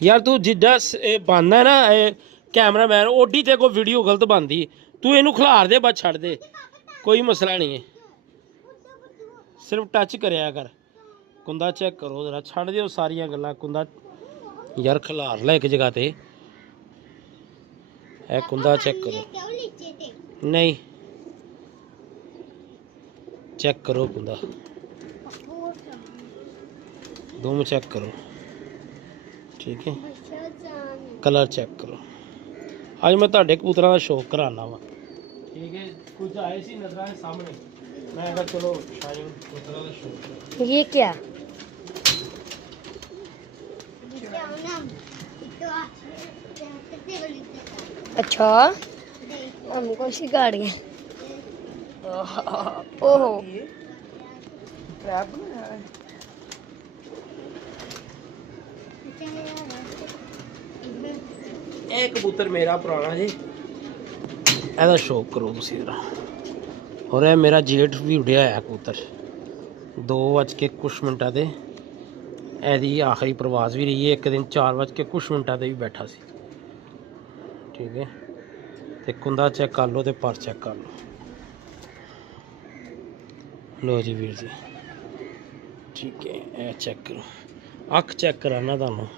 यार तू जिद्दा बनना है ना कैमरा मैन ओडी ते कोई वीडियो गलत बनती तू इनू खिलार दे बस छड़ दे कोई मसला नहीं है सिर्फ टच करया कर कुंदा चेक करो जरा छड़ दियो सारियां गल्लां कुंदा यार खिलार ला एक जगह ते ए कुंदा चेक करो नहीं चेक करो कुंदा दो चेक करो ठीक है कलर चेक करो आज मैं ਤੁਹਾਡੇ ਕਬੂਤਰਾਂ ਦਾ ਸ਼ੌਕ ਕਰਾਣਾ ਵਾ ठीक है कुछ आए सी नजर आए सामने मैं कहा चलो शायद कबूतਰਾਂ ਦਾ ਸ਼ੌਕ ये क्या अच्छा हमको सिखा रही है ओहो ਇਹ ਕਬੂਤਰ ਮੇਰਾ ਪੁਰਾਣਾ ਜੀ ਇਹਦਾ ਸ਼ੌਕ ਕਰੋ ਤੁਸੀਂ ਜਰਾ ਔਰ ਇਹ ਮੇਰਾ ਜੇਠ ਵੀ ਉਡਿਆ ਹੈ ਕਬੂਤਰ 2:00 ਕੁਛ ਮਿੰਟਾਂ ਤੇ ਇਹਦੀ ਆਖਰੀ ਪ੍ਰਵਾਜ਼ ਵੀ ਰਹੀ ਹੈ ਇੱਕ ਦਿਨ 4:00 ਕੁਛ ਮਿੰਟਾਂ ਤੇ ਵੀ ਬੈਠਾ ਸੀ ਠੀਕ ਹੈ ਤੇ ਕੁੰਦਾ ਚੈੱਕ ਕਰ ਲਓ ਤੇ ਪਰ ਚੈੱਕ ਕਰ ਲਓ ਲੋ ਜੀ ਵੀਰ ਜੀ ਠੀਕ ਹੈ ਇਹ ਚੈੱਕ ਕਰੋ ਅੱਖ ਚੈੱਕ ਕਰਾਣਾ ਤੁਹਾਨੂੰ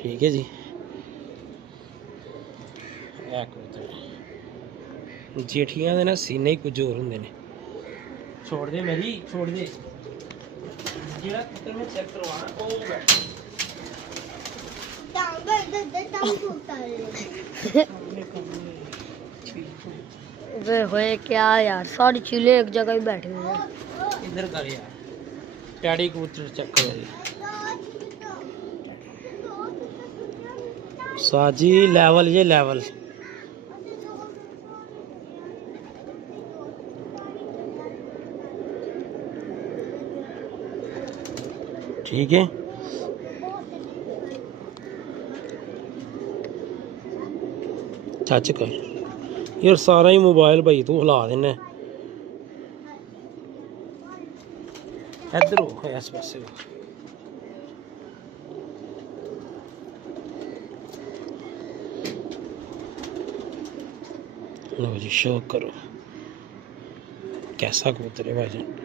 ठीक है जी जेठिया के ना सीने ही कुछ होर होंगे ने छोड़ दे मेरी छोड़ दे जेड़ा पुत्र मैं चेक करवाना ओ वे होए क्या यार सारी चीले एक जगह ही बैठे हुए हैं इधर कर यार टैडी कबूतर चेक करो जी साजी लेवल ये लेवल ठीक है टच कर यार सारा ही मोबाइल भाई तू हिला देना इधर हो इस पासे लो जी शो करो कैसा कबूतर है भाईजान